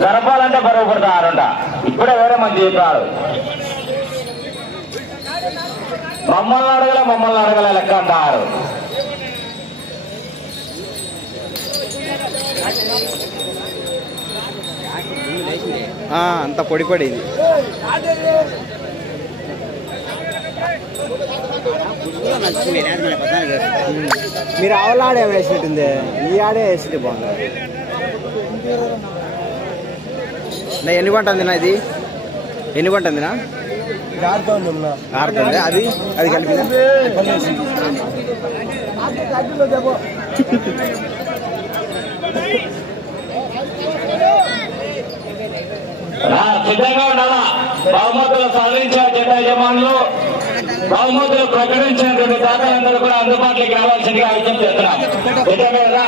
జరపాలంటే బరువు పడతారంట ఇప్పుడే వేరే మంది చెప్పాడు. మమ్మల్ని అడగలే మమ్మల్ని అడగలే లెక్క అంటారు. ఆ, అంత పొడి పొడి ఇది. మీరు ఆవుల ఆడే వేసినట్టుంది. ఈ ఆడే వేసింది బాగుంది నా ఎన్ని పంటందినా ఇది? ఎన్ని పంటందినా ఆడుతుంది అది? అది కలిపి? సిద్ధంగా ఉండాలా? బహుమతులు సాధించే జత యజమానులు బహుమతులు ప్రకటించినటువంటి దాతలందరూ కూడా అందుబాటులోకి రావాల్సిందిగా విజ్ఞప్తి చేస్తున్నాం. సిద్ధంగా కదా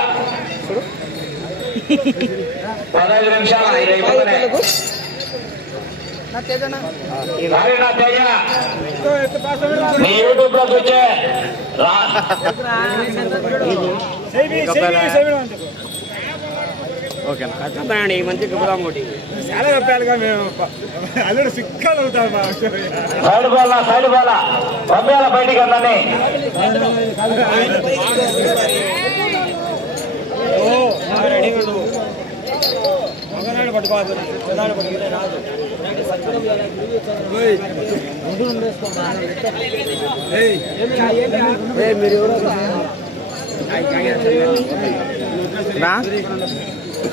పదహైదు నిమిషాలు నా యూట్యూబ్లో వచ్చే ఈ మంచి గుబురాం ఒకటి చాలా చెప్పాలిగా మేము. అల్లుడు సిక్కలు అవుతారు మా సైడ్ బాల్ సైడ్ బాల్ పంపేయాల బయటికి అందరినీ. పట్టుకోవాలి రాదు.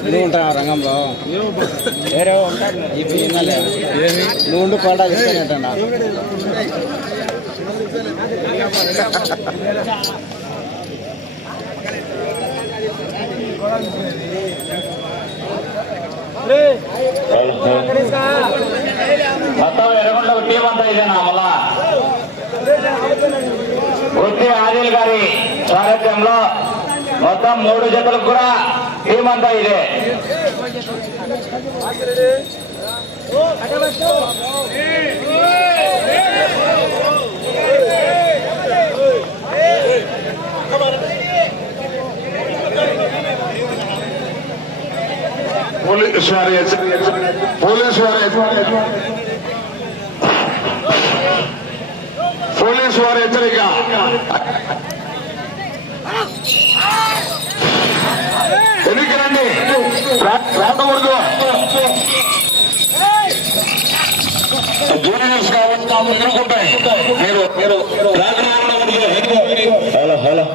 నువ్వు ఉంటావు రంగంలో. వేరే ఉంటాడు ఇప్పుడు ఇన్నలే నువ్వు ఉండి కోట ఇస్తానంటా మొత్తం ఎర్రగొండ టీం అంతా ఇదేనా మళ్ళా? గుత్తి ఆదిల్ గారి సారథ్యంలో మొత్తం మూడు జతలకు కూడా టీం అంతా ఇదే. వారి పోలీసు వారి పోలీసు వారి హెచ్చరిక వెనక్కి రండి. రాకూడదు జూనియర్స్ కాబట్టి ఎదుర్కొంటాయి మీరు మీరు హలో హలో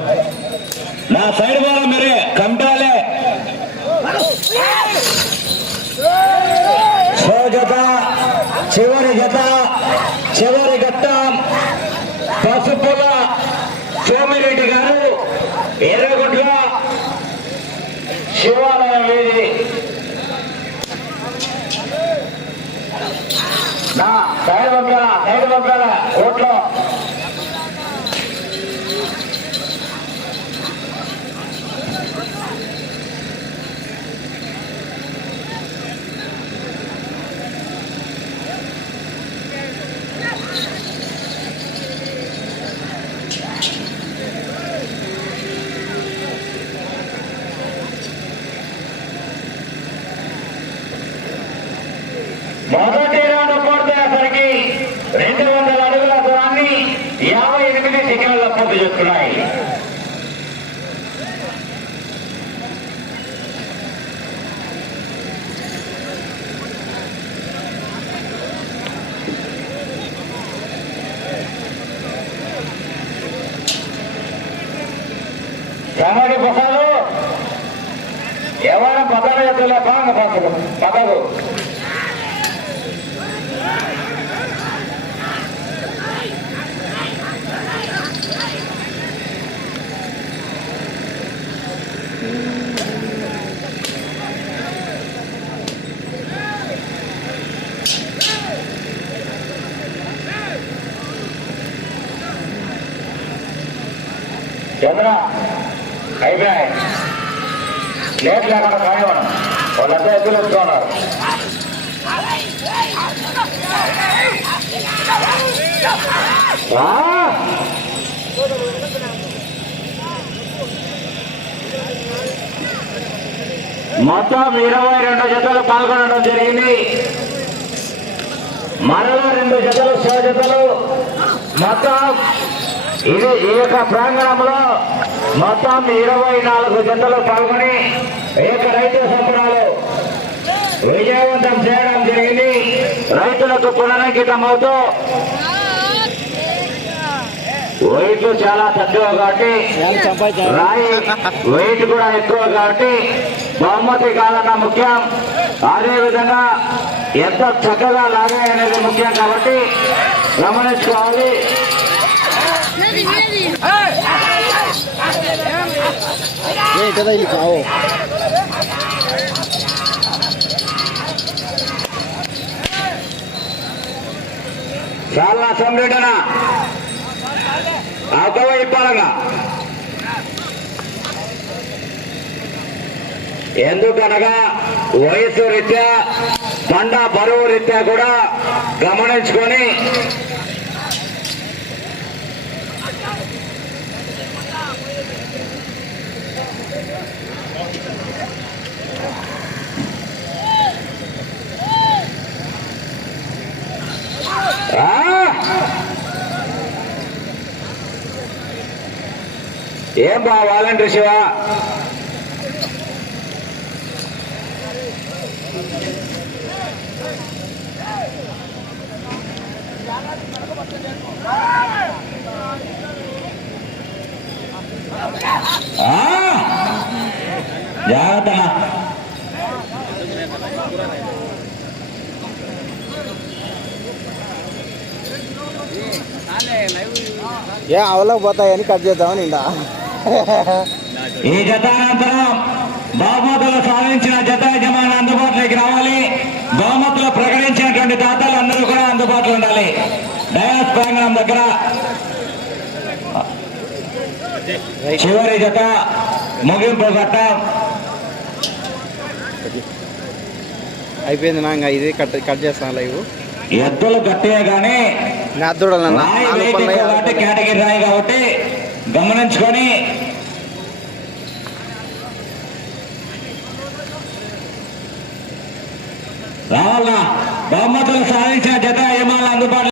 నా సైడ్ బాల్ మీరే కంటాలే సో జత చివరి జత చివరి ఘట్టం పసుపుల సోమిరెడ్డి గారు ఎర్రగుడ్ల శివాలయం వేది నా సైడ్ పంపాల సైడ్ పంపాల ఓట్లో కమడి ప్రసాదు ఎవరైనా పదవ ఎత్తులే? బాగా పదవు చంద్ర అయిపోయాయి లేట్ లేకుండా కానివ్వడం వాళ్ళంతా ఎదురు వస్తున్నారు మొత్తం ఇరవై రెండు జతలు పాల్గొనడం జరిగింది. మరలా రెండు జతలు శివ జతలు. మొత్తం ఇది ఈ యొక్క ప్రాంగణంలో మొత్తం ఇరవై నాలుగు జతలు పాల్గొని ఈ యొక్క రైతు సంబరాలు విజయవంతం చేయడం జరిగింది. రైతులకు పునరంకితం అవుతూ వెయిట్ చాలా తక్కువ కాబట్టి రాయి వెయిట్ కూడా ఎక్కువ కాబట్టి బహుమతి కాదన్న ముఖ్యం. అదేవిధంగా ఎంత చక్కగా లాగాయి అనేది ముఖ్యం కాబట్టి గమనించుకోవాలి. కదా ఇది కావు చాలా సంఘటన. అర్థమైపాలంగా ఎందుకనగా వయసు రీత్యా పండ బరువు రీత్యా కూడా గమనించుకొని ఏం బా వాలంటీర్ శివ? జాగ్రత్త ఏ అవలకు పోతాయని కట్ చేద్దామని ఇందా? ఈ జత అనంతరం బహుమతులు సాధించిన జత యజమాని అందుబాటులోకి రావాలి. బహుమతులు ప్రకటించినటువంటి దాతలు అందరూ కూడా అందుబాటులో ఉండాలి. డయాస్ ప్రాంగణం దగ్గర. చివరి జత ముగింపు ఘట్టం. అయిపోయింది నా ఇంకా ఇది కట్ కట్ చేస్తాను లైవ్. ఎద్దులు గట్టియే కానీ కేటగిరీ రాయి కాబట్టి గమనించుకొని రావాలా? బహుమతులు సాధించిన జత యజమానులు అందుబాటులో